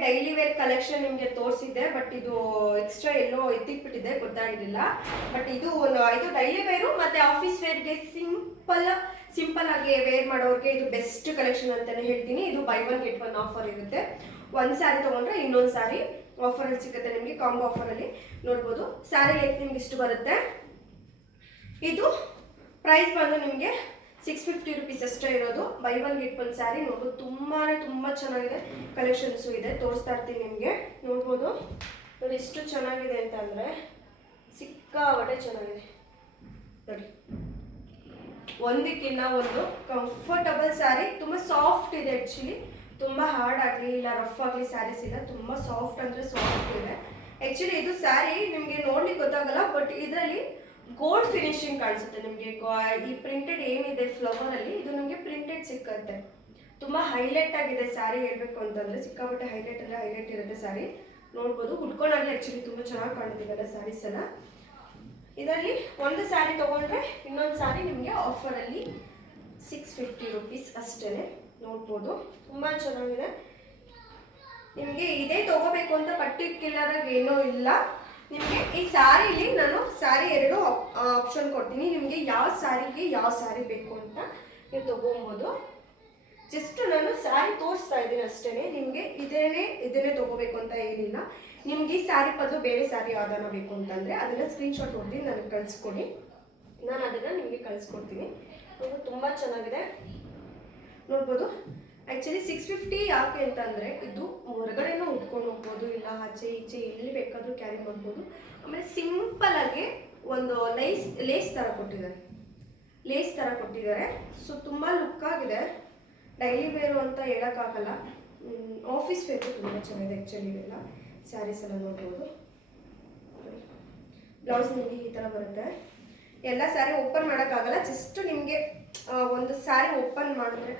Daily wear collection ನಿಮಗೆ ತೋರಿಸಿದ್ದೆ but ಇದು ಎಕ್ಸ್ಟ್ರಾ ಎಲ್ಲೋ ಎತ್ತಿಕ್ಬಿಟ್ಟಿದೆ ಗೊತ್ತಾಗಿರಲಿಲ್ಲ. ಬಟ್ ಇದು ಒಂದು- ಇದು ಡೈಲಿ ವೇರು ಮತ್ತೆ ಆಫೀಸ್ ವೇರ್ಗೆ ಸಿಂಪಲ್ ಸಿಂಪಲ್ ಆಗಿ ವೇರ್ ಮಾಡೋರಿಗೆ ಇದು ಬೆಸ್ಟ್ ಕಲೆಕ್ಷನ್ ಅಂತಾನೆ ಹೇಳ್ತೀನಿ. ಇದು buy one get one offer ಇರುತ್ತೆ. ಒಂದು ಸ್ಯಾರಿ ತೊಗೊಂಡ್ರೆ ಇನ್ನೊಂದು ಸ್ಯಾರಿ ಆಫರಲ್ಲಿ ಸಿಗುತ್ತೆ ನಿಮಗೆ ಕಾಂಬೋ ಆಫರಲ್ಲಿ ನೋಡ್ಬೋದು. ಸ್ಯಾರಿ ಲೈಕ್ ನಿಮ್ಗೆ ಇಷ್ಟು ಬರುತ್ತೆ. ಇದು ಪ್ರೈಸ್ ಬಂದು ನಿಮಗೆ ಸಿಕ್ಸ್ ಫಿಫ್ಟಿ ರುಪೀಸ್ ಅಷ್ಟೇ ಇರೋದು. Buy one get one sari ನೋಡ್ಬೋದು ತುಂಬಾ ತುಂಬ ಚೆನ್ನಾಗಿದೆ. ಕಲೆಕ್ಷನ್ಸು ಇದೆ, ತೋರಿಸ್ತಾ ಇರ್ತೀನಿ ನಿಮಗೆ. ನೋಡ್ಬೋದು. ನೋಡಿ ಎಷ್ಟು ಚೆನ್ನಾಗಿದೆ ಅಂತ ಅಂದರೆ ಸಿಕ್ಕಾಪಟ್ಟೆ ಚೆನ್ನಾಗಿದೆ. ನೋಡಿ. ಒಂದಕ್ಕಿಂತ ಒಂದು ಕಂಫರ್ಟಬಲ್ ಸ್ಯಾರಿ ತುಂಬ ಸಾಫ್ಟ್ ಇದೆ ಆ್ಯಕ್ಚುಲಿ ತುಂಬ ಹಾರ್ಡ್ ಆಗಲಿ ಇಲ್ಲ ರಫ್ ಆಗಲಿ ಸ್ಯಾರೀಸ್ ಇಲ್ಲ. ತುಂಬ ಸಾಫ್ಟ್ ಅಂದರೆ ಸಾಫ್ಟ್ ಇದೆ. ಆ್ಯಕ್ಚುಲಿ ಇದು ಸ್ಯಾರಿ ನಿಮಗೆ ನೋಡ್ಲಿಕ್ಕೆ ಗೊತ್ತಾಗಲ್ಲ ಬಟ್ ಇದರಲ್ಲಿ ಗೋಲ್ಡ್ ಫಿನಿಶಿಂಗ್ ಕಾಣಿಸುತ್ತೆ ನಿಮಗೆ. ಈ ಪ್ರಿಂಟೆಡ್ ಏನಿದೆ ಫ್ಲವರ್ ಅಲ್ಲಿ, ಇದು ನಿಮಗೆ ಪ್ರಿಂಟೆಡ್ ಸಿಕ್ಕತ್ತೆ. ತುಂಬಾ ಹೈಲೈಟ್ ಆಗಿದೆ ಸ್ಯಾರಿ ಹೇಳ್ಬೇಕು ಅಂತಂದ್ರೆ, ಸಿಕ್ಕಾಪಟ್ಟೆ ಹೈಲೈಟ್ ಎಲ್ಲ ಹೈಲೈಟ್ ಇರುತ್ತೆ ಸ್ಯಾರಿ ನೋಡ್ಬೋದು. ಉಟ್ಕೊಂಡಾಗಲೇ ಆಕ್ಚುಲಿ ತುಂಬಾ ಚೆನ್ನಾಗಿ ಕಾಣ್ತಿದೆಲ್ಲ ಸ್ಯಾರೀಸ್ ಎಲ್ಲ. ಇದರಲ್ಲಿ ಒಂದು ಸ್ಯಾರಿ ತಗೊಂಡ್ರೆ ಇನ್ನೊಂದು ಸ್ಯಾರಿ ನಿಮಗೆ ಆಫರಲ್ಲಿ ಸಿಕ್ಸ್ ಫಿಫ್ಟಿ ರುಪೀಸ್ ಅಷ್ಟೇ ನೋಡ್ಬೋದು. ತುಂಬ ಚೆನ್ನಾಗಿದೆ. ನಿಮಗೆ ಇದೇ ತಗೋಬೇಕು ಅಂತ ಪರ್ಟಿಕ್ಯುಲರ್ ಏನೂ ಇಲ್ಲ. ನಿಮಗೆ ಈ ಸ್ಯಾರಿಲಿ ನಾನು ಸ್ಯಾರಿ ಎರಡು ಆಪ್ಷನ್ ಕೊಡ್ತೀನಿ. ನಿಮಗೆ ಯಾವ ಸ್ಯಾರಿಗೆ ಯಾವ ಸ್ಯಾರಿ ಬೇಕು ಅಂತ ನೀವು ತೊಗೊಬೋದು. ಜಸ್ಟ್ ನಾನು ಸ್ಯಾರಿ ತೋರಿಸ್ತಾ ಇದ್ದೀನಿ ಅಷ್ಟೇ ನಿಮಗೆ ಇದನ್ನೇ ಇದನ್ನೇ ತೊಗೋಬೇಕು ಅಂತ ಏನಿಲ್ಲ. ನಿಮ್ಗೆ ಈ ಸ್ಯಾರಿ ಬದಲು ಬೇರೆ ಸ್ಯಾರಿ ಯಾವ್ದಾನ ಬೇಕು ಅಂತಂದರೆ ಅದನ್ನು ಸ್ಕ್ರೀನ್ಶಾಟ್ ಹೊಡೆದು ನನಗೆ ಕಳಿಸ್ಕೊಡಿ. ನಾನು ಅದನ್ನು ನಿಮಗೆ ಕಳಿಸ್ಕೊಡ್ತೀನಿ. ಅದು ತುಂಬ ಚೆನ್ನಾಗಿದೆ. ನೋಡ್ಬೋದು. ಆ್ಯಕ್ಚುಲಿ ಸಿಕ್ಸ್ ಫಿಫ್ಟಿ ಯಾಕೆ ಅಂತಂದರೆ ಇದು ಹೊರಗಡೆನೂ ಉಟ್ಕೊಂಡು ಹೋಗ್ಬೋದು, ಇಲ್ಲ ಆಚೆ ಈಚೆ ಎಲ್ಲಿ ಬೇಕಾದರೂ ಕ್ಯಾರಿ ಮಾಡ್ಬೋದು. ಆಮೇಲೆ ಸಿಂಪಲಾಗಿ ಒಂದು ಲೈಸ್ ಲೇಸ್ ಥರ ಕೊಟ್ಟಿದ್ದಾರೆ. ಲೇಸ್ ಥರ ಕೊಟ್ಟಿದ್ದಾರೆ. ಸೊ ತುಂಬ ಲುಕ್ ಆಗಿದೆ. ಡೈಲಿ ವೇರು ಅಂತ ಹೇಳೋಕ್ಕಾಗಲ್ಲ. ಆಫೀಸ್ ವೇರು ತುಂಬ ಚೆನ್ನಾಗಿದೆ ಆ್ಯಕ್ಚುಲಿ ಇವೆಲ್ಲ ಸ್ಯಾರೀಸ್ ಎಲ್ಲ ನೋಡ್ಬೋದು. ಬ್ಲೌಸ್ ನಿಮಗೆ ಈ ಥರ ಬರುತ್ತೆ. ಎಲ್ಲ ಸ್ಯಾರಿ ಓಪನ್ ಮಾಡೋಕ್ಕಾಗಲ್ಲ. ಜಸ್ಟ್ ನಿಮಗೆ ಒಂದು ಸ್ಯಾರಿ ಓಪನ್ ಮಾಡಿದ್ರೆ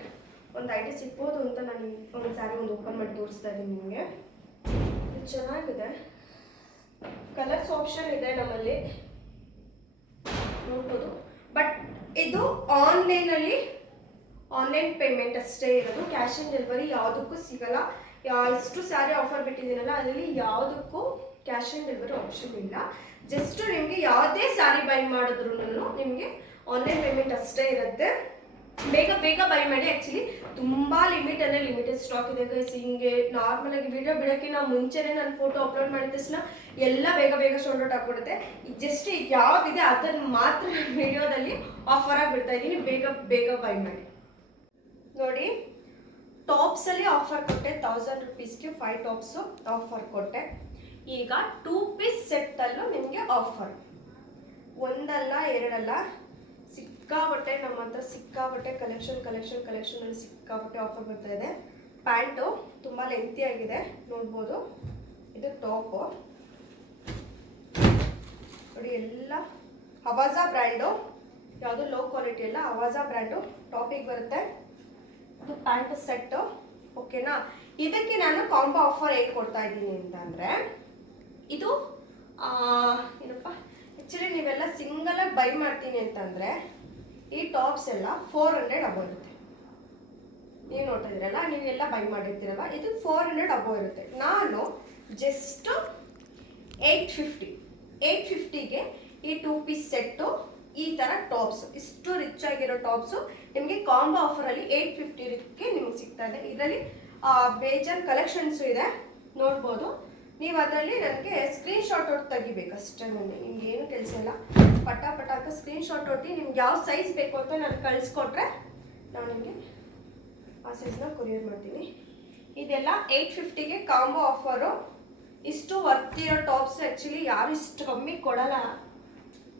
ಒಂದು ಐಡಿಯಾ ಸಿಗ್ಬೋದು ಅಂತ ನಾನು ಒಂದು ಸ್ಯಾರಿ ಒಂದು ಓಪನ್ ಮಾಡಿ ತೋರಿಸ್ತಾ ಇದ್ದೀನಿ ನಿಮಗೆ. ಇದು ಚೆನ್ನಾಗಿದೆ. ಕಲರ್ಸ್ ಆಪ್ಷನ್ ಇದೆ ನಮ್ಮಲ್ಲಿ. ನೋಡ್ಬೋದು. ಬಟ್ ಇದು ಆನ್ಲೈನಲ್ಲಿ ಆನ್ಲೈನ್ ಪೇಮೆಂಟ್ ಅಷ್ಟೇ ಇರೋದು. ಕ್ಯಾಶ್ ಆನ್ ಡೆಲಿವರಿ ಯಾವುದಕ್ಕೂ ಸಿಗಲ್ಲ. ಇಷ್ಟು ಸ್ಯಾರಿ ಆಫರ್ ಬಿಟ್ಟಿದ್ದೀನಲ್ಲ ಅದರಲ್ಲಿ ಯಾವುದಕ್ಕೂ ಕ್ಯಾಶ್ ಆನ್ ಡೆಲಿವರಿ ಆಪ್ಷನ್ ಇಲ್ಲ. ಜಸ್ಟ್ ನಿಮಗೆ ಯಾವುದೇ ಸ್ಯಾರಿ ಬೈ ಮಾಡಿದ್ರು ನಿಮಗೆ ಆನ್ಲೈನ್ ಪೇಮೆಂಟ್ ಅಷ್ಟೇ ಇರುತ್ತೆ. ಬೇಗ ಬೇಗ ಬೈ ಮಾಡಿ. ಆ್ಯಕ್ಚುಲಿ ತುಂಬ ಲಿಮಿಟ್ ಅಂದರೆ ಲಿಮಿಟೆಡ್ ಸ್ಟಾಕ್ ಇದೆ ಗೈಸ್ ಹಿಂಗೆ ನಾರ್ಮಲ್ ಆಗಿ ವಿಡಿಯೋ ನಾವು ಮುಂಚೆನೇ ನಾನು ಫೋಟೋ ಅಪ್ಲೋಡ್ ಮಾಡಿದ ತಕ್ಷಣ ಎಲ್ಲ ಬೇಗ ಬೇಗ ಸೋಲ್ಡ್ ಔಟ್ ಆಗ್ಬಿಡುತ್ತೆ. ಜಸ್ಟ್ ಈಗ ಯಾವುದಿದೆ ಅದನ್ನು ಮಾತ್ರ ವಿಡಿಯೋದಲ್ಲಿ ಆಫರ್ ಆಗಿ ಬಿಡ್ತಾ ಇದ್ದೀನಿ. ಬೇಗ ಬೇಗ ಬೈ ಮಾಡಿ. ನೋಡಿ ಟಾಪ್ಸಲ್ಲಿ ಆಫರ್ ಕೊಟ್ಟೆ. ತೌಸಂಡ್ ರುಪೀಸ್ಗೆ ಫೈವ್ ಟಾಪ್ಸು ಆಫರ್ ಕೊಟ್ಟೆ. ಈಗ ಟೂ ಪೀಸ್ ಸೆಟ್ಟಲ್ಲೂ ನಿಮಗೆ ಆಫರ್ ಒಂದಲ್ಲ, ಎರಡಲ್ಲ ಸಿಕ್ಕಾಬಟ್ಟೆ ನಮ್ಮ ಹತ್ರ ಸಿಕ್ಕಾಬಟ್ಟೆ ಕಲೆಕ್ಷನ್ ಕಲೆಕ್ಷನ್ ಕಲೆಕ್ಷನಲ್ಲಿ ಸಿಕ್ಕಾಬಟ್ಟೆ ಆಫರ್ ಬರ್ತಾ ಇದೆ. ಪ್ಯಾಂಟು ತುಂಬ ಲೆಂತಿ ಆಗಿದೆ, ನೋಡ್ಬೋದು. ಇದು ಟಾಪು ನೋಡಿ, ಎಲ್ಲ ಹವಾಜಾ ಬ್ರ್ಯಾಂಡು ಯಾವುದು ಲೋ ಕ್ವಾಲಿಟಿ ಅಲ್ಲ ಹವಾಜಾ ಬ್ರ್ಯಾಂಡು ಟಾಪಿಗೆ ಬರುತ್ತೆ. ಇದು ಪ್ಯಾಂಟ್ ಸೆಟ್ಟು ಓಕೆನಾ ಇದಕ್ಕೆ ನಾನು ಕಾಂಬೋ ಆಫರ್ ಏನು ಕೊಡ್ತಾ ಇದ್ದೀನಿ ಅಂತಂದರೆ ಇದು ಏನಪ್ಪ? ಆ್ಯಕ್ಚುಲಿ ನೀವೆಲ್ಲ ಸಿಂಗಲಾಗಿ ಬೈ ಮಾಡ್ತೀನಿ ಅಂತಂದರೆ ಈ ಟಾಪ್ಸ್ ಎಲ್ಲ ಫೋರ್ ಹಂಡ್ರೆಡ್ ಅಬೋ ಇರುತ್ತೆ. ನೀವು ನೋಡ್ತಾ ಇದ್ದೀರಲ್ಲ, ನೀವೆಲ್ಲ ಬೈ ಮಾಡಿರ್ತೀರಲ್ಲ ಇದು ಫೋರ್ ಹಂಡ್ರೆಡ್ ಅಬೋ ಇರುತ್ತೆ. ನಾನು ಜಸ್ಟ್ ಏಯ್ಟ್ ಫಿಫ್ಟಿ ಏಯ್ಟ್ ಫಿಫ್ಟಿಗೆ ಈ ಟೂ ಪೀಸ್ ಸೆಟ್ಟು ಈ ಥರ ಟಾಪ್ಸ್ ಇಷ್ಟು ರಿಚ್ ಆಗಿರೋ ಟಾಪ್ಸು ನಿಮಗೆ ಕಾಂಬೋ ಆಫರಲ್ಲಿ ಏಯ್ಟ್ ಫಿಫ್ಟಿಗೆ ನಿಮಗೆ ಸಿಗ್ತಾ ಇದೆ. ಇದರಲ್ಲಿ ಬೇಜಾನ್ ಕಲೆಕ್ಷನ್ಸು ಇದೆ. ನೋಡ್ಬೋದು. ನೀವು ಅದರಲ್ಲಿ ನನಗೆ ಸ್ಕ್ರೀನ್ಶಾಟ್ ಹೊಡೆದು ತೆಗಿಬೇಕು ಅಷ್ಟೇ ನನಗೆ ನಿಮ್ಗೆ ಏನು ಕೆಲಸ ಇಲ್ಲ. ಪಟ ಪಟ ಅಂತ ಸ್ಕ್ರೀನ್ಶಾಟ್ ಹೊಟ್ಟು ನಿಮ್ಗೆ ಯಾವ ಸೈಜ್ ಬೇಕು ಅಂತ ನಾನು ಕಳಿಸ್ಕೊಟ್ರೆ ನಾನು ನಿಮಗೆ ಆ ಸೈಜ್ನ ಕೊರಿಯರ್ ಮಾಡ್ತೀನಿ. ಇದೆಲ್ಲ ಏಯ್ಟ್ ಫಿಫ್ಟಿಗೆ ಕಾಂಬೋ ಆಫರು ಇಷ್ಟು ವರ್ತಿರೋ ಟಾಪ್ಸ್ ಆ್ಯಕ್ಚುಲಿ ಯಾರು ಇಷ್ಟು ಕಮ್ಮಿ ಕೊಡಲ್ಲ.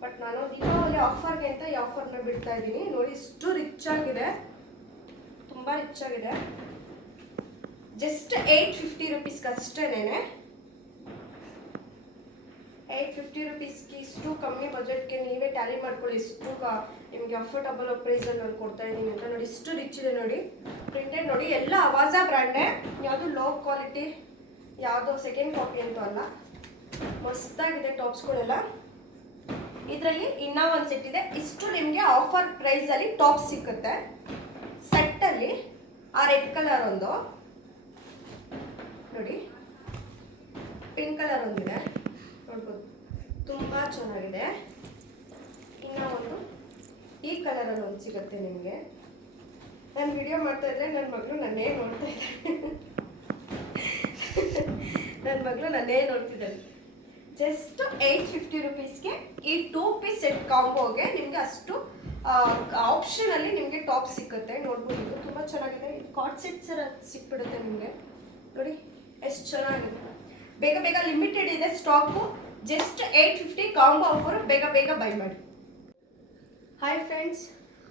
ಬಟ್ ನಾನು ದೀಪಾವಳಿ ಆಫರ್ಗೆ ಅಂತ ಈ ಆಫರ್ನ ಬಿಡ್ತಾ ಇದ್ದೀನಿ. ನೋಡಿ, ಇಷ್ಟು ರಿಚ್ ಆಗಿದೆ. ತುಂಬ ರಿಚ್ ಆಗಿದೆ. ಜಸ್ಟ್ ಏಯ್ಟ್ ಫಿಫ್ಟಿ ರುಪೀಸ್ಗೆ ಅಷ್ಟೇನೆ ಏಯ್ಟ್ ಫಿಫ್ಟಿ ರುಪೀಸ್ಗೆ ಇಷ್ಟು ಕಮ್ಮಿ ಬಜೆಟ್ಗೆ ನೀವೇ ಟ್ಯಾಲಿ ಮಾಡ್ಕೊಳ್ಳಿ. ಇಷ್ಟು ನಿಮಗೆ ಅಫೋರ್ಡಬಲ್ ಪ್ರೈಸಲ್ಲಿ ನಾನು ಕೊಡ್ತಾ ಇದ್ದೀನಿ ಅಂತ ನೋಡಿ. ಇಷ್ಟು ರಿಚ್ ಇದೆ ನೋಡಿ. ಪ್ರಿಂಟೆಡ್ ನೋಡಿ. ಎಲ್ಲ ಅವಾಜ ಬ್ರ್ಯಾಂಡೇ ಯಾವುದು ಲೋ ಕ್ವಾಲಿಟಿ ಯಾವುದೋ ಸೆಕೆಂಡ್ ಕಾಪಿ ಅಂತೂ ಅಲ್ಲ. ಮಸ್ತಾಗಿದೆ ಟಾಪ್ಸ್ಗಳೆಲ್ಲ ಇದರಲ್ಲಿ ಇನ್ನೂ ಒಂದು ಸೆಟ್ ಇದೆ. ಇಷ್ಟು ನಿಮಗೆ ಆಫರ್ ಪ್ರೈಸಲ್ಲಿ ಟಾಪ್ ಸಿಕ್ಕುತ್ತೆ. ಸೆಟ್ಟಲ್ಲಿ ಆ ರೆಡ್ ಕಲರ್ ಒಂದು. ನೋಡಿ. ಪಿಂಕ್ ಕಲರ್ ಒಂದಿದೆ. ನೋಡ್ಬೋದು ತುಂಬ ಚೆನ್ನಾಗಿದೆ. ಇನ್ನು ಒಂದು ಈ ಕಲರಲ್ಲಿ ಒಂದು ಸಿಗುತ್ತೆ ನಿಮಗೆ. ನಾನು ವಿಡಿಯೋ ಮಾಡ್ತಾ ಇದ್ರೆ ನನ್ನ ಮಗಳು ನನ್ನೇ ನೋಡ್ತಾ ಇದ್ದಾಳೆ. ನನ್ನ ಮಗಳು ನನ್ನೇ ನೋಡ್ತಿದ್ದಾಳೆ. ಜಸ್ಟ್ ಏಯ್ಟ್ ಫಿಫ್ಟಿ ರುಪೀಸ್ಗೆ ಈ ಟೂ ಪೀಸ್ ಸೆಟ್ ಕಾಂಬೋಗೆ ನಿಮಗೆ ಅಷ್ಟು ಆಪ್ಷನಲ್ಲಿ ನಿಮಗೆ ಟಾಪ್ ಸಿಕ್ಕುತ್ತೆ ನೋಡ್ಬೋದು ಇದು ತುಂಬ ಚೆನ್ನಾಗಿದೆ. ಕಾಟ್ ಸೆಟ್ ಸರ ಸಿಕ್ಬಿಡುತ್ತೆ ನಿಮಗೆ. ನೋಡಿ, ಎಷ್ಟು ಚೆನ್ನಾಗಿದೆ. ಬೇಗ ಬೇಗ ಲಿಮಿಟೆಡ್ ಇದೆ stock just eight fifty combo offer ಬೇಗ ಬೇಗ ಬೈ ಮಾಡಿ. Hi friends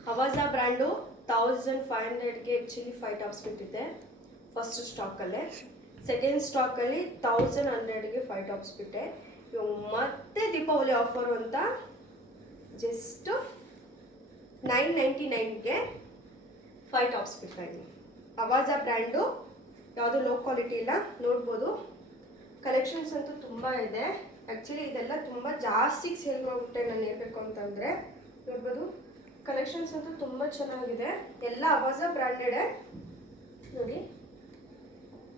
Avaasa brand thousand five ಹಂಡ್ರೆಡ್ಗೆ actually five tops ಬಿಟ್ಟಿದೆ. ಫಸ್ಟ್ ಸ್ಟಾಕಲ್ಲೇ ಸೆಕೆಂಡ್ ಸ್ಟಾಕಲ್ಲಿ ತೌಸಂಡ್ ಹಂಡ್ರೆಡ್ಗೆ ಫೈವ್ ಟಾಪ್ಸ್ ಬಿಟ್ಟೆ. ಇವಾಗ ಮತ್ತೆ ದೀಪಾವಳಿ ಆಫರು ಅಂತ. ಜಸ್ಟ್ ನೈನ್ ನೈಂಟಿ ನೈನ್ಗೆ ಫೈವ್ ಟಾಪ್ಸ್ ಬಿಡ್ತಾ ಇದ್ದೀನಿ. ಅವಾಜಾ ಬ್ರ್ಯಾಂಡು ಯಾವುದೂ ಲೋ ಕ್ವಾಲಿಟಿ ಇಲ್ಲ, ನೋಡ್ಬೋದು. ಕಲೆಕ್ಷನ್ಸ್ ಅಂತೂ ತುಂಬ ಇದೆ. ಆ್ಯಕ್ಚುಲಿ ಇದೆಲ್ಲ ತುಂಬ ಜಾಸ್ತಿ ಸೇಲ್ ಮಾಡ್ಬಿಟ್ಟೆ ನಾನು ಹೇಳ್ಬೇಕು ಅಂತಂದರೆ, ನೋಡ್ಬೋದು ಕಲೆಕ್ಷನ್ಸ್ ಅಂತೂ ತುಂಬ ಚೆನ್ನಾಗಿದೆ. ಎಲ್ಲ ಅವಾಜ ಬ್ರ್ಯಾಂಡೆಡೇ ನೋಡಿ.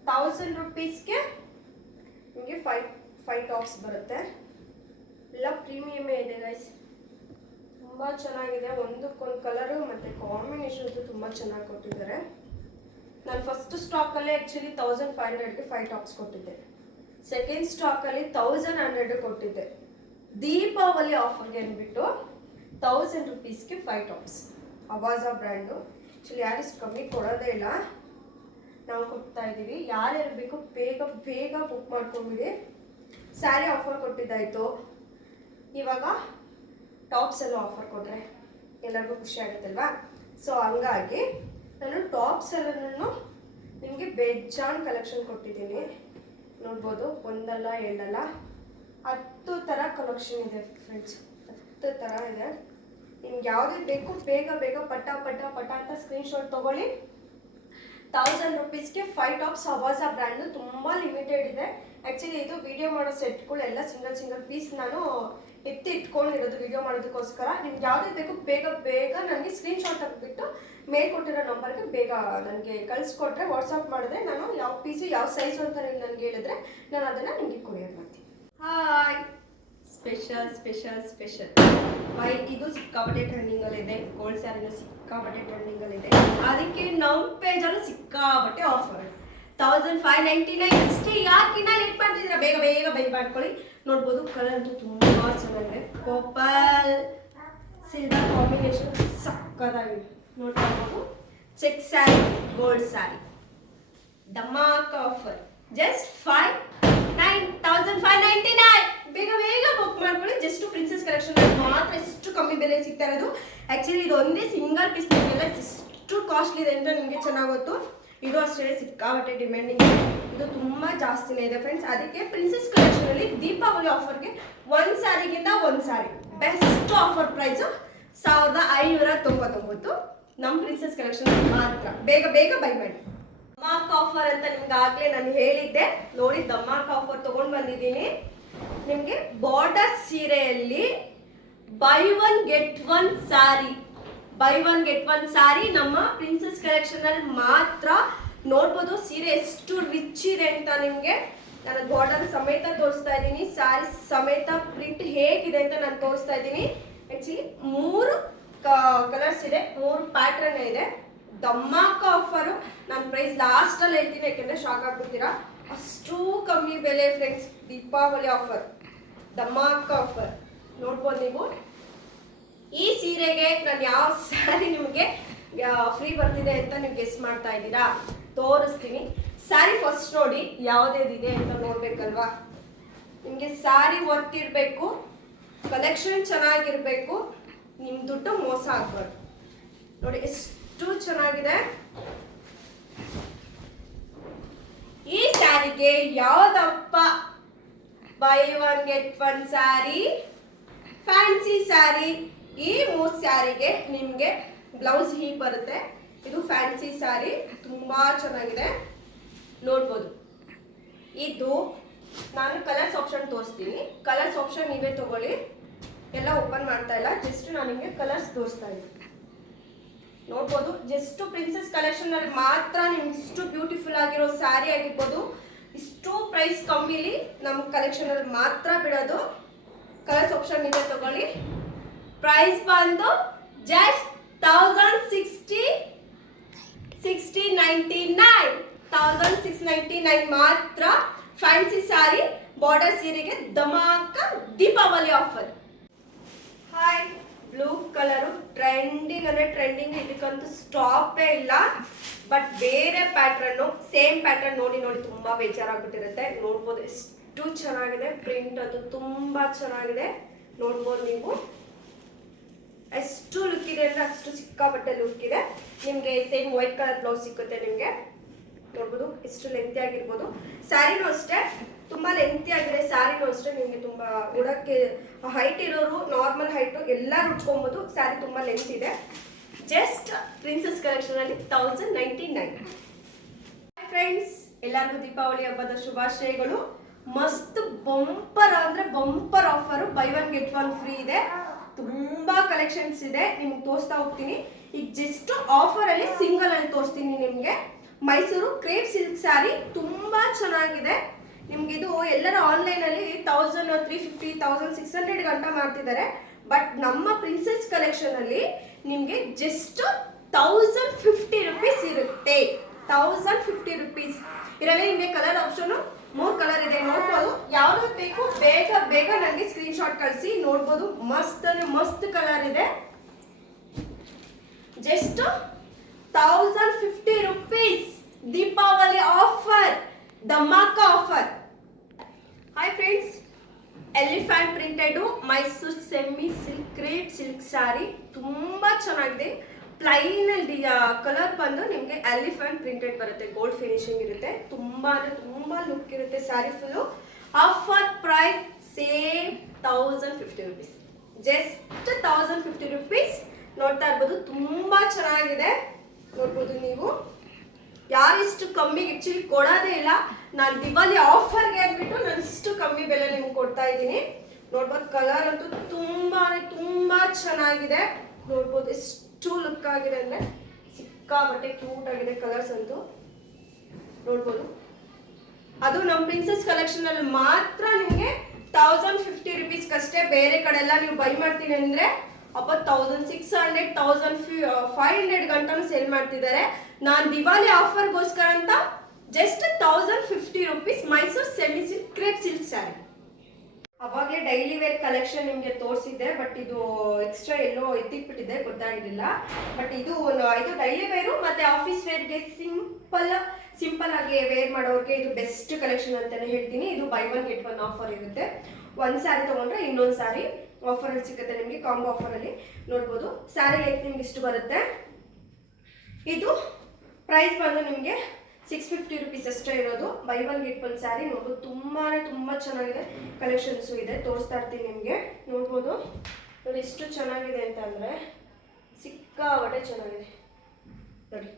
ಥೌಸಂಡ್ ರುಪೀಸ್ಗೆ ನಿಮಗೆ ಫೈವ್ ಫೈವ್ ಟಾಪ್ಸ್ ಬರುತ್ತೆ. ಎಲ್ಲ ಪ್ರೀಮಿಯಮೇ ಇದೆ ಗೈಸ್ ತುಂಬ ಚೆನ್ನಾಗಿದೆ. ಒಂದಕ್ಕೊಂದು ಕಲರು ಮತ್ತು ಕಾಂಬಿನೇಷನ್ ಅಂತೂ ತುಂಬ ಚೆನ್ನಾಗಿ ಕೊಟ್ಟಿದ್ದಾರೆ. ನಾನು ಫಸ್ಟ್ ಸ್ಟಾಕಲ್ಲೇ ಆ್ಯಕ್ಚುಲಿ ತೌಸಂಡ್ ಫೈವ್ ಹಂಡ್ರೆಡ್ಗೆ ಫೈವ್ ಟಾಪ್ಸ್ ಕೊಟ್ಟಿದ್ದೆ. ಸೆಕೆಂಡ್ ಸ್ಟಾಕಲ್ಲಿ ತೌಸಂಡ್ ಹಂಡ್ರೆಡ್ ಕೊಟ್ಟಿದ್ದೆ. ದೀಪಾವಳಿ ಆಫರ್ಗೆ ಅಂದ್ಬಿಟ್ಟು thousand ರುಪೀಸ್ಗೆ five tops Avaasa brand actually ಇಷ್ಟು ಕಮ್ಮಿ ಕೊಡೋದೇ ಇಲ್ಲ. ನಾವು ಕೊಡ್ತಾ ಇದ್ದೀವಿ. ಯಾರ್ಯಾರು ಬೇಕು ಬೇಗ ಬೇಗ ಬುಕ್ ಮಾಡ್ಕೊಂಬಿಡಿ. ಸ್ಯಾರಿ ಆಫರ್ ಕೊಟ್ಟಿದ್ದಾಯಿತು. ಇವಾಗ ಟಾಪ್ಸ್ ಎಲ್ಲ ಆಫರ್ ಕೊಟ್ಟರೆ ಎಲ್ಲರಿಗೂ ಖುಷಿ ಆಗುತ್ತಲ್ವಾ? ಸೊ ಹಂಗಾಗಿ ನಾನು ಟಾಪ್ಸ್ ಎಲ್ಲನೂ ನಿಮಗೆ ಬೇಜಾನ್ ಕಲೆಕ್ಷನ್ ಕೊಟ್ಟಿದ್ದೀನಿ. ನೋಡ್ಬೋದು, ಒಂದಲ್ಲ, ಎರಡಲ್ಲ. ಹತ್ತು ಥರ ಕಲೆಕ್ಷನ್ ಇದೆ ಫ್ರೆಂಡ್ಸ್ ಹತ್ತು ಥರ ಇದೆ. ನಿಮ್ಗೆ ಯಾವುದೇ ಬೇಕು, ಬೇಗ ಬೇಗ, ಪಟ ಪಟ ಪಟ ಅಂತ ಸ್ಕ್ರೀನ್ಶಾಟ್ ತೊಗೊಳ್ಳಿ. ತೌಸಂಡ್ ರುಪೀಸ್ಗೆ ಫೈವ್ ಟಾಪ್ಸ್ ಹವಾಸ ಬ್ರ್ಯಾಂಡು ತುಂಬ ಲಿಮಿಟೆಡ್ ಇದೆ. ಆ್ಯಕ್ಚುಲಿ ಇದು ವಿಡಿಯೋ ಮಾಡೋ ಸೆಟ್ಗಳೆಲ್ಲ ಸಿಂಗಲ್ ಸಿಂಗಲ್ ಪೀಸ್ ನಾನು ಎತ್ತಿ ಇಟ್ಕೊಂಡಿರೋದು ವಿಡಿಯೋ ಮಾಡೋದಕ್ಕೋಸ್ಕರ ನಿಮ್ಗೆ ಯಾವುದೇ ಬೇಕು ಬೇಗ ಬೇಗ ನನಗೆ ಸ್ಕ್ರೀನ್ಶಾಟ್ ತೆಗೆದುಬಿಟ್ಟು ಮೇಲ್ ಕೊಟ್ಟಿರೋ ನಂಬರ್ಗೆ ಬೇಗ ನನಗೆ ಕಳಿಸ್ಕೊಟ್ರೆ ವಾಟ್ಸಪ್ ಮಾಡಿದ್ರೆ ನಾನು ಯಾವ ಪೀಸು ಯಾವ ಸೈಜು ಅಂತ ನೀವು ನನಗೆ ಹೇಳಿದ್ರೆ ನಾನು ಅದನ್ನು ನಿಮಗೆ ಕೊರಿಯರ್ ಮಾಡ್ತೀನಿ. Hi special special special buy ಇದು ಸಿಕ್ಕಾಪಟ್ಟೆ ಟ್ರೆಂಡಿಂಗಲ್ಲಿದೆ ಗೋಲ್ಡ್ ಸ್ಯಾರಿನೂ ಸಿಕ್ಕಾಪಟ್ಟೆ ಟ್ರೆಂಡಿಂಗಲ್ಲಿದೆ ಅದಕ್ಕೆ ನಮ್ಮ ಪೇಜಲ್ಲೂ ಸಿಕ್ಕಾಪಟ್ಟೆ offer thousand five ninety nine ಅಷ್ಟೇ ಯಾಕಿನ್ನ ಲೇಟ್ ಮಾಡ್ತಿದ್ದೀರಾ? ಬೇಗ ಬೇಗ ಬೈ ಮಾಡ್ಕೊಳ್ಳಿ. ನೋಡ್ಬೋದು ಕಲರ್ ಅಂತೂ ತುಂಬ ಚೆನ್ನಾಗಿದೆ. ಪರ್ಪಲ್ ಸಿಲ್ವರ್ ಕಾಂಬಿನೇಷನ್ ಸಕ್ಕತ್ತಾಗಿದೆ ನೋಡ್ತಾ check sari gold sari dhamaka offer just five nine thousand five ninety nine ಬೇಗ ಬೇಗ ಬುಕ್ ಮಾಡ್ಕೊಳ್ಳಿ. ಜಸ್ಟ್ ಪ್ರಿನ್ಸಸ್ ಕಲೆಕ್ಷನ್ ಮಾತ್ರ ಎಷ್ಟು ಕಮ್ಮಿ ಬೆಲೆ ಸಿಗ್ತಾ ಇರೋದು. ಆ್ಯಕ್ಚುಲಿ ಇದು ಒಂದೇ ಸಿಂಗಲ್ ಪೀಸ್ ಎಷ್ಟು ಕಾಸ್ಟ್ಲಿ ಇದೆ ಅಂತ ನಿಮಗೆ ಚೆನ್ನಾಗಿ ಗೊತ್ತು. ಇದು ಅಷ್ಟೇ ಸಿಕ್ಕಾಬಟ್ಟೆ ಡಿಮ್ಯಾಂಡಿಂಗ್ ಇದು ತುಂಬ ಜಾಸ್ತಿನೇ ಇದೆ ಫ್ರೆಂಡ್ಸ್ ಅದಕ್ಕೆ ಪ್ರಿನ್ಸೆಸ್ ಕಲೆಕ್ಷನಲ್ಲಿ ದೀಪಾವಳಿ ಆಫರ್ಗೆ ಒಂದು ಸ್ಯಾರಿಗಿಂತ ಒಂದು ಸ್ಯಾರಿ ಬೆಸ್ಟ್ ಆಫರ್ ಪ್ರೈಸು ಸಾವಿರದ ಐನೂರ ತೊಂಬತ್ತೊಂಬತ್ತು. ನಮ್ಮ ಪ್ರಿನ್ಸೆಸ್ ಕಲೆಕ್ಷನ್ ಮಾತ್ರ. ಬೇಗ ಬೇಗ ಬೈ ಮಾಡಿ. ಮಾರ್ಕ್ ಆಫರ್ ಅಂತ ನಿಮ್ಗೆ ಆಗ್ಲೇ ನಾನು ಹೇಳಿದ್ದೆ. ನೋಡಿ ದಮಾಕ್ ಆಫರ್ ತಗೊಂಡ್ ಬಂದಿದ್ದೀನಿ. ನಿಮ್ಗೆ border ಸೀರೆಯಲ್ಲಿ buy one get one sari buy one get one sari ನಮ್ಮ ಪ್ರಿನ್ಸೆಸ್ ಕಲೆಕ್ಷನ್ ಅಲ್ಲಿ ಮಾತ್ರ ನೋಡ್ಬೋದು, ಸೀರೆ ಎಷ್ಟು ರಿಚ್ ಇದೆ ಅಂತ ನಿಮ್ಗೆ. ನಾನು ಬಾರ್ಡರ್ ಸಮೇತ ತೋರಿಸ್ತಾ ಇದ್ದೀನಿ. ಸ್ಯಾರಿ ಸಮೇತ ಪ್ರಿಂಟ್ ಹೇಗಿದೆ ಅಂತ ನಾನು ತೋರಿಸ್ತಾ ಇದ್ದೀನಿ. ಆಕ್ಚುಲಿ ಮೂರು ಕಲರ್ಸ್ ಇದೆ, ಮೂರು ಪ್ಯಾಟ್ರನ್ ಇದೆ. ದಮ್ಮಾಕ ಆಫರು ನಾನು ಪ್ರೈಸ್ ಲಾಸ್ಟಲ್ಲಿ ಹೇಳ್ತೀನಿ, ಯಾಕೆಂದರೆ ಶಾಕ್ ಆಗ್ಬಿಡ್ತೀರಾ. ಅಷ್ಟು ಕಮ್ಮಿ ಬೆಲೆ ಫ್ರೆಂಡ್ಸ್ ದೀಪಾವಳಿ ಆಫರ್ ದಮ್ಮಾಕ ಆಫರ್ ನೋಡ್ಬೋದು ನೀವು. ಈ ಸೀರೆಗೆ ನಾನು ಯಾವ ಸ್ಯಾರಿ ನಿಮಗೆ ಫ್ರೀ ಬರ್ತಿದೆ ಅಂತ ನೀವು ಗೆಸ್ ಮಾಡ್ತಾ ಇದ್ದೀರಾ? ತೋರಿಸ್ತೀನಿ. ಸ್ಯಾರಿ ಫಸ್ಟ್ ನೋಡಿ ಯಾವುದೇದಿದೆ ಅಂತ ನೋಡ್ಬೇಕಲ್ವಾ? ನಿಮಗೆ ಸ್ಯಾರಿ ವರ್ಕ್ ಇರಬೇಕು ಕಲೆಕ್ಷನ್ ಚೆನ್ನಾಗಿರಬೇಕು ನಿಮ್ಮ ದುಡ್ಡು ಮೋಸ ಆಗ್ಬಾರ್ದು. ನೋಡಿ ಎಷ್ಟು ಚೆನ್ನಾಗಿದೆ. ಈ ಸ್ಯಾರಿಗೆ ಯಾವ್ದಪ್ಪ? Buy one get one sari fancy sari ಈ ಮೂರು ಸ್ಯಾರಿಗೆ ನಿಮಗೆ ಬ್ಲೌಸ್ ಹೀಗೆ ಬರುತ್ತೆ. ಇದು ಫ್ಯಾನ್ಸಿ ಸ್ಯಾರಿ ತುಂಬಾ ಚೆನ್ನಾಗಿದೆ. ನೋಡ್ಬೋದು. ಇದು ನಾನು ಕಲರ್ಸ್ ಆಪ್ಷನ್ ತೋರಿಸ್ತೀನಿ. ಕಲರ್ಸ್ ಆಪ್ಷನ್ ನೀವೇ ತಗೊಳ್ಳಿ. ಎಲ್ಲ ಓಪನ್ ಮಾಡ್ತಾ ಇಲ್ಲ. ಜಸ್ಟ್ ನಾನು ನಿಮಗೆ ಕಲರ್ಸ್ ತೋರಿಸ್ತಾ ಇದ್ದೀನಿ. ನೋಡ್ಬೋದು. ಜಸ್ಟ್ ಪ್ರಿನ್ಸಸ್ ಕಲೆಕ್ಷನ್ ಅಲ್ಲಿ ಮಾತ್ರ ನಿಮ್ಗೆ ಇಷ್ಟು ಬ್ಯೂಟಿಫುಲ್ ಆಗಿರೋ ಸ್ಯಾರಿ ಆಗಿರ್ಬೋದು. ಇಷ್ಟು ಪ್ರೈಸ್ ಕಮ್ಮಿಲಿ ನಮ್ಮ ಕಲೆಕ್ಷನ್ ಅಲ್ಲಿ ಮಾತ್ರ ಬಿಡೋದು. ಕಲರ್ಸ್ ಆಪ್ಷನ್ ಇದೆ ತಗೊಳ್ಳಿ. ಪ್ರೈಸ್ ಬಂದು just thousand sixty sixty ninety nine thousand six ninety nine ಮಾತ್ರ ಫ್ಯಾನ್ಸಿ ಸಾರಿ ಬಾರ್ಡರ್ ಸೀರೆಗೆ dhamaka Deepavali offer hi blue colour trending ಅಂದ್ರೆ ಟ್ರೆಂಡಿಂಗ್ ಇದಕ್ಕಂತೂ ಸ್ಟಾಪೇ ಇಲ್ಲ. ಬಟ್ ಬೇರೆ ಪ್ಯಾಟ್ರನ್ನು ಸೇಮ್ ಪ್ಯಾಟ್ರನ್ ನೋಡಿ ನೋಡಿ ತುಂಬಾ ಬೇಜಾರಾಗ್ಬಿಟ್ಟಿರುತ್ತೆ. ನೋಡ್ಬೋದು ಎಷ್ಟು ಚೆನ್ನಾಗಿದೆ ಪ್ರಿಂಟ್ ಅದು ತುಂಬಾ ಚೆನ್ನಾಗಿದೆ. ನೋಡ್ಬೋದು ನೀವು. ಎಷ್ಟು ಲುಕ್ ಇದೆ ಅಂದ್ರೆ ಅಷ್ಟು ಸಿಕ್ಕಾಪಟ್ಟೆ ಲುಕ್ ಇದೆ. ನಿಮಗೆ ಸೇಮ್ ವೈಟ್ ಕಲರ್ ಬ್ಲೌಸ್ ಸಿಕ್ಕುತ್ತೆ ನಿಮಗೆ. ನೋಡ್ಬೋದು ಎಷ್ಟು ಲೆಂತಿ ಆಗಿರ್ಬೋದು. ಸ್ಯಾರಿನೂ ಅಷ್ಟೇ, ತುಂಬಾ ಲೆಂತಿ ಆಗಿದೆ. ಸ್ಯಾರಿನೂ ಅಷ್ಟೇ ನಿಮಗೆ ತುಂಬಾ ಉಡಕ್ಕೆ ಹೈಟ್ ಇರೋರು ನಾರ್ಮಲ್ ಹೈಟು ಎಲ್ಲರೂ ಉಟ್ಕೊಬೋದು ಸ್ಯಾರಿ ತುಂಬಾ ಲೆಂತ್ ಇದೆ. ಜಸ್ಟ್ ಪ್ರಿನ್ಸಸ್ ಕಲೆಕ್ಷನ್ ಅಲ್ಲಿ ತೌಸಂಡ್ ನೈಂಟಿ ನೈನ್ ಫ್ರೆಂಡ್ಸ್ ಎಲ್ಲರಿಗೂ ದೀಪಾವಳಿ ಹಬ್ಬದ ಶುಭಾಶಯಗಳು. ಮಸ್ತ್ ಬಂಪರ್ ಅಂದ್ರೆ bumper offer buy one get one free ಇದೆ. ತುಂಬಾ ಕಲೆಕ್ಷನ್ಸ್ ಇದೆ, ನಿಮ್ಗೆ ತೋರಿಸ್ತಾ ಹೋಗ್ತೀನಿ. ಈಗ ಜಸ್ಟ್ ಆಫರ್ ಅಲ್ಲಿ ಸಿಂಗಲ್ ಅಲ್ಲಿ ತೋರಿಸ್ತೀನಿ ನಿಮ್ಗೆ. ಮೈಸೂರು ಕ್ರೇಪ್ ಸಿಲ್ಕ್ ಸ್ಯಾರಿ ತುಂಬಾ ಚೆನ್ನಾಗಿದೆ. ನಿಮ್ಗೆ ಇದು ಎಲ್ಲರ ಆನ್ಲೈನ್ ಅಲ್ಲಿ thousand three fifty thousand six hundred ಗಂಟ ಮಾಡ್ತಿದ್ದಾರೆ. ಬಟ್ ನಮ್ಮ ಪ್ರಿನ್ಸೆಸ್ ಕಲೆಕ್ಷನ್ ಅಲ್ಲಿ ನಿಮ್ಗೆ ಜಸ್ಟ್ ತೌಸಂಡ್ ಫಿಫ್ಟಿ ರುಪೀಸ್ ಇರುತ್ತೆ. ತೌಸಂಡ್ ಫಿಫ್ಟಿ ರುಪೀಸ್ ಇದರಲ್ಲಿ ನಿಮಗೆ ಕಲರ್ ಆಪ್ಷನ್ ಮೂರ್ ಕಲರ್ ಇದೆ, ನೋಡ್ಬೋದು. ಯಾವ್ದು ಬೇಕು, ಬೇಗ ಬೇಗ ನನಗೆ ಸ್ಕ್ರೀನ್ ಶಾಟ್ ಕಳಿಸಿ, ನೋಡ್ಬೋದು. ಮಸ್ತ್ ಅಂದ್ರೆ ಮಸ್ತ್ ಕಲರ್ ಇದೆ. Just thousand fifty rupees Deepavali offer dhamaka offer hi friends elephant printed Mysuru semi silk crepe silk sari ತುಂಬಾ ಚೆನ್ನಾಗಿದೆ. ಪ್ಲೈನ್ ಅಲ್ಲಿ ಕಲರ್ ಬಂದು ನಿಮಗೆ ಎಲಿಫೆಂಟ್ ಪ್ರಿಂಟೆಡ್ ಬರುತ್ತೆ, ಗೋಲ್ಡ್ ಫಿನಿಶಿಂಗ್ ಇರುತ್ತೆ. ತುಂಬಾ ಅಂದ್ರೆ ತುಂಬಾ ಲುಕ್ ಇರುತ್ತೆ, sari full. Offer price same thousand fifty rupees just thousand fifty rupees ನೋಡ್ತಾ ಇರ್ಬೋದು. ತುಂಬ ಚೆನ್ನಾಗಿದೆ. ನೋಡ್ಬೋದು ನೀವು. ಯಾರಿಷ್ಟು ಕಮ್ಮಿ ಆ್ಯಕ್ಚುಲಿ ಕೊಡೋದೇ ಇಲ್ಲ. ನಾನು ದಿವಾಲಿ ಆಫರ್ಗೆ ಅಂದ್ಬಿಟ್ಟು ನಾನು ಇಷ್ಟು ಕಮ್ಮಿ ಬೆಲೆ ನಿಮ್ಗೆ ಕೊಡ್ತಾ ಇದ್ದೀನಿ. ನೋಡ್ಬೋದು ಕಲರ್ ಅಂತೂ ತುಂಬಾ ತುಂಬಾ ಚೆನ್ನಾಗಿದೆ. ನೋಡ್ಬೋದು, ಎಷ್ಟು ಲುಕ್ ಆಗಿದೆ ಅಂದ್ರೆ ಸಿಕ್ಕಾಪಟ್ಟೆ ಕ್ಯೂಟ್ ಆಗಿದೆ ಕಲರ್ಸ್ ಅಂತೂ ನೋಡ್ಬೋದು. ಅದು ನಮ್ಮ ಪ್ರಿನ್ಸಸ್ ಕಲೆಕ್ಷನ್ ಅಲ್ಲಿ ಮಾತ್ರ ನಿಮಗೆ ತೌಸಂಡ್ ಫಿಫ್ಟಿ ರುಪೀಸ್ ಅಷ್ಟೇ ಬೇರೆ ಕಡೆ ಎಲ್ಲ ನೀವು ಬೈ ಮಾಡ್ತೀನಿ ಅಂದ್ರೆ ಅಪ್ಪ thousand six hundred thousand five hundred ಗಂಟನೂ sale ಮಾಡ್ತಿದ್ದಾರೆ. ನಾನು ದಿವಾಲಿ ಆಫರ್ಗೋಸ್ಕರ ಅಂತ just thousand fifty rupees Mysuru semi silk crepe silk sari daily wear collection ನಿಮಗೆ ತೋರಿಸಿದ್ದೆ ಬಟ್ ಇದು ಎಕ್ಸ್ಟ್ರಾ ಎಲ್ಲೋ ಎತ್ತಿಟ್ಬಿಟ್ಟಿದೆ ಗೊತ್ತಾಗಿರಲಿಲ್ಲ ಬಟ್ ಇದು ಇದು ಡೈಲಿ ವೇರು ಮತ್ತೆ ಆಫೀಸ್ ವೇರ್ಗೆ ಸಿಂಪಲ್ ಸಿಂಪಲ್ ಆಗಿ ವೇರ್ ಮಾಡೋರಿಗೆ ಇದು ಬೆಸ್ಟ್ ಕಲೆಕ್ಷನ್ ಅಂತಾನೆ ಹೇಳ್ತೀನಿ. ಇದು buy one get one offer ಇರುತ್ತೆ. ಒಂದು ಸ್ಯಾರಿ ತೊಗೊಂಡ್ರೆ ಇನ್ನೊಂದು ಸ್ಯಾರಿ ಆಫರಲ್ಲಿ ಸಿಗುತ್ತೆ ನಿಮಗೆ ಕಾಂಬೋ ಆಫರಲ್ಲಿ ನೋಡ್ಬೋದು. ಸ್ಯಾರಿ ಲೈಕ್ ನಿಮ್ಗೆ ಇಷ್ಟು ಬರುತ್ತೆ. ಇದು ಪ್ರೈಸ್ ಬಂದು ನಿಮಗೆ ಸಿಕ್ಸ್ ಫಿಫ್ಟಿ ರುಪೀಸ್ ಅಷ್ಟೇ ಇರೋದು. Buy one get one sari ನೋಡ್ಬೋದು. ತುಂಬಾ ತುಂಬ ಚೆನ್ನಾಗಿದೆ ಕಲೆಕ್ಷನ್ಸು ಇದೆ. ತೋರಿಸ್ತಾ ಇರ್ತೀನಿ ನಿಮಗೆ. ನೋಡ್ಬೋದು. ನೋಡಿ ಎಷ್ಟು ಚೆನ್ನಾಗಿದೆ ಅಂತ ಅಂದರೆ ಸಿಕ್ಕಾಬಟ್ಟೆ ಚೆನ್ನಾಗಿದೆ. ನೋಡಿ.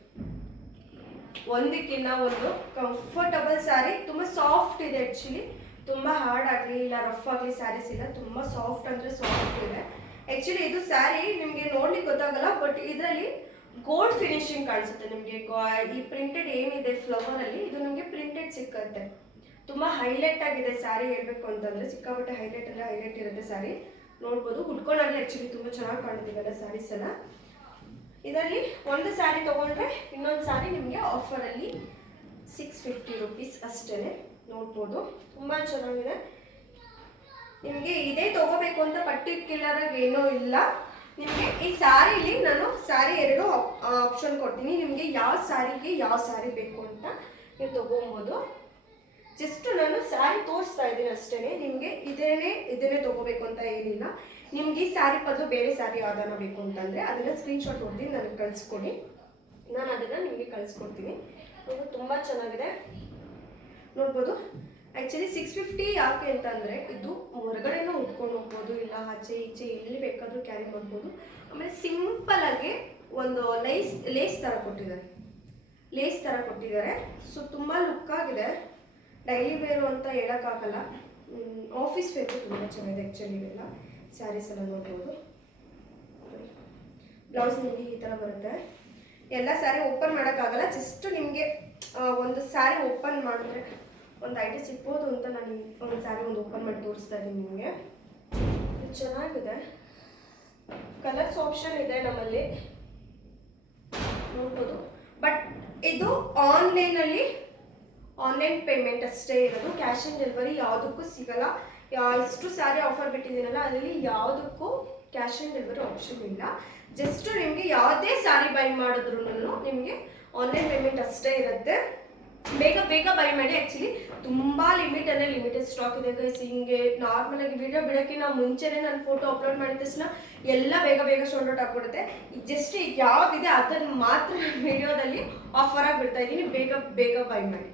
ಒಂದಕ್ಕಿಂತ ಒಂದು ಕಂಫರ್ಟಬಲ್ ಸ್ಯಾರಿ ತುಂಬ ಸಾಫ್ಟ್ ಇದೆ ಆ್ಯಕ್ಚುಲಿ ತುಂಬ ಹಾರ್ಡ್ ಆಗಲಿ ಇಲ್ಲ ರಫ್ ಆಗಲಿ ಸ್ಯಾರೀಸ್ ಇಲ್ಲ. ತುಂಬ ಸಾಫ್ಟ್ ಅಂದರೆ ಸಾಫ್ಟ್ ಇದೆ. ಆ್ಯಕ್ಚುಲಿ ಇದು ಸ್ಯಾರಿ ನಿಮಗೆ ನೋಡ್ಲಿಕ್ಕೆ ಗೊತ್ತಾಗಲ್ಲ ಬಟ್ ಇದರಲ್ಲಿ ಗೋಲ್ಡ್ ಫಿನಿಶಿಂಗ್ ಕಾಣಿಸುತ್ತೆ ನಿಮಗೆ. ಈ ಪ್ರಿಂಟೆಡ್ ಏನಿದೆ ಫ್ಲವರ್ ಅಲ್ಲಿ, ಇದು ನಿಮಗೆ ಪ್ರಿಂಟೆಡ್ ಸಿಕ್ಕತ್ತೆ. ತುಂಬಾ ಹೈಲೈಟ್ ಆಗಿದೆ ಸ್ಯಾರಿ ಹೇಳ್ಬೇಕು ಅಂತಂದ್ರೆ, ಸಿಕ್ಕಾಪಟ್ಟೆ ಹೈಲೈಟ್ ಎಲ್ಲ ಹೈಲೈಟ್ ಇರುತ್ತೆ ಸ್ಯಾರಿ ನೋಡ್ಬೋದು. ಉಟ್ಕೊಂಡಾಗಲೇ ಆಕ್ಚುಲಿ ತುಂಬಾ ಚೆನ್ನಾಗಿ ಕಾಣ್ತಿದ್ದಾರೆ ಸ್ಯಾರೀಸ್ ಎಲ್ಲ. ಇದರಲ್ಲಿ ಒಂದು ಸ್ಯಾರಿ ತಗೊಂಡ್ರೆ ಇನ್ನೊಂದು ಸ್ಯಾರಿ ನಿಮಗೆ ಅಲ್ಲಿ ಸಿಕ್ಸ್ ಫಿಫ್ಟಿ ರುಪೀಸ್ ಅಷ್ಟೇ ನೋಡ್ಬೋದು. ತುಂಬಾ ಚೆನ್ನಾಗಿದೆ. ನಿಮಗೆ ಇದೇ ತಗೋಬೇಕು ಅಂತ ಪರ್ಟಿಕ್ಯುಲರ್ ಏನೂ ಇಲ್ಲ. ನಿಮಗೆ ಈ ಸ್ಯಾರಿಲಿ ನಾನು ಸ್ಯಾರಿ ಎರಡು ಆಪ್ಷನ್ ಕೊಡ್ತೀನಿ. ನಿಮಗೆ ಯಾವ ಸ್ಯಾರಿಗೆ ಯಾವ ಸ್ಯಾರಿ ಬೇಕು ಅಂತ ನೀವು ತೊಗೊಬೋದು. ಜಸ್ಟ್ ನಾನು ಸ್ಯಾರಿ ತೋರಿಸ್ತಾ ಇದ್ದೀನಿ ಅಷ್ಟೇ ನಿಮಗೆ ಇದೇನೇ ಇದನ್ನೇ ತಗೋಬೇಕು ಅಂತ ಏನಿಲ್ಲ. ನಿಮಗೆ ಈ ಸ್ಯಾರಿ ಬದಲು ಬೇರೆ ಸ್ಯಾರಿ ಯಾವ್ದಾನ ಬೇಕು ಅಂತಂದರೆ ಅದನ್ನು ಸ್ಕ್ರೀನ್ಶಾಟ್ ಹೊಡೆದು ನನಗೆ ಕಳಿಸ್ಕೊಡಿ. ನಾನು ಅದನ್ನು ನಿಮಗೆ ಕಳಿಸ್ಕೊಡ್ತೀನಿ. ತುಂಬ ಚೆನ್ನಾಗಿದೆ. ನೋಡ್ಬೋದು. ಆ್ಯಕ್ಚುಲಿ ಸಿಕ್ಸ್ ಫಿಫ್ಟಿ ಯಾಕೆ ಅಂತಂದರೆ, ಇದು ಹೊರಗಡೆನೂ ಉಟ್ಕೊಂಡು ಹೋಗ್ಬೋದು, ಇಲ್ಲ ಆಚೆ ಈಚೆ ಎಲ್ಲಿ ಬೇಕಾದರೂ ಕ್ಯಾರಿ ಮಾಡ್ಬೋದು. ಆಮೇಲೆ ಸಿಂಪಲ್ ಆಗಿ ಒಂದು ಲೈಸ್ ಲೇಸ್ ಥರ ಕೊಟ್ಟಿದ್ದಾರೆ. ಲೇಸ್ ಥರ ಕೊಟ್ಟಿದ್ದಾರೆ. ಸೊ ತುಂಬ ಲುಕ್ ಆಗಿದೆ. ಡೈಲಿ ವೇರು ಅಂತ ಹೇಳೋಕ್ಕಾಗಲ್ಲ. ಆಫೀಸ್ ವೇರು ತುಂಬ ಚೆನ್ನಾಗಿದೆ ಆ್ಯಕ್ಚುಲಿ ಇವೆಲ್ಲ ಸ್ಯಾರೀಸ್ ಎಲ್ಲ ನೋಡ್ಬೋದು. ಬ್ಲೌಸ್ ನಿಮಗೆ ಈ ಥರ ಬರುತ್ತೆ. ಎಲ್ಲ ಸ್ಯಾರಿ ಓಪನ್ ಮಾಡೋಕ್ಕಾಗಲ್ಲ. ಜಸ್ಟ್ ನಿಮಗೆ ಒಂದು ಸ್ಯಾರಿ ಓಪನ್ ಮಾಡಿದ್ರೆ ಒಂದು ಐಡಿಯಾ ಸಿಗ್ಬೋದು ಅಂತ ನಾನು ಒಂದು ಸ್ಯಾರಿ ಒಂದು ಓಪನ್ ಮಾಡಿ ತೋರಿಸ್ತಾ ಇದ್ದೀನಿ ನಿಮಗೆ. ಇದು ಚೆನ್ನಾಗಿದೆ. ಕಲರ್ಸ್ ಆಪ್ಷನ್ ಇದೆ ನಮ್ಮಲ್ಲಿ. ನೋಡ್ಬೋದು. ಬಟ್ ಇದು ಆನ್ಲೈನಲ್ಲಿ ಆನ್ಲೈನ್ ಪೇಮೆಂಟ್ ಅಷ್ಟೇ ಇರೋದು. ಕ್ಯಾಶ್ ಆನ್ ಡೆಲಿವರಿ ಯಾವುದಕ್ಕೂ ಸಿಗಲ್ಲ. ಎಷ್ಟು ಸ್ಯಾರಿ ಆಫರ್ ಬಿಟ್ಟಿದ್ದೀನಲ್ಲ, ಅದರಲ್ಲಿ ಯಾವುದಕ್ಕೂ ಕ್ಯಾಶ್ ಆನ್ ಡೆಲಿವರಿ ಆಪ್ಷನ್ ಇಲ್ಲ. ಜಸ್ಟ್ ನಿಮಗೆ ಯಾವುದೇ ಸ್ಯಾರಿ ಬೈ ಮಾಡಿದ್ರು ನಿಮಗೆ ಆನ್ಲೈನ್ ಪೇಮೆಂಟ್ ಅಷ್ಟೇ ಇರುತ್ತೆ. ಬೇಗ ಬೇಗ ಬೈ ಮಾಡಿ ಆ್ಯಕ್ಚುಲಿ ತುಂಬ ಲಿಮಿಟ್ ಅಂದರೆ ಲಿಮಿಟೆಡ್ ಸ್ಟಾಕ್ ಇದೆ ಗೈಸ್ ಹಿಂಗೆ ನಾರ್ಮಲಾಗಿ ವಿಡಿಯೋ ಬಿಡೋಕ್ಕಿಂತ ಮುಂಚೆನೇ ನಾನು ಫೋಟೋ ಅಪ್ಲೋಡ್ ಮಾಡಿದ ತಕ್ಷಣ ಎಲ್ಲ ಬೇಗ ಬೇಗ ಸೋಲ್ಡ್ ಔಟ್ ಆಗ್ಬಿಡುತ್ತೆ. ಜಸ್ಟ್ ಈಗ ಯಾವುದಿದೆ ಅದನ್ನು ಮಾತ್ರ ವಿಡಿಯೋದಲ್ಲಿ ಆಫರ್ ಆಗಿ ಬಿಡ್ತಾ ಇದ್ದೀನಿ. ಬೇಗ ಬೇಗ ಬೈ ಮಾಡಿ.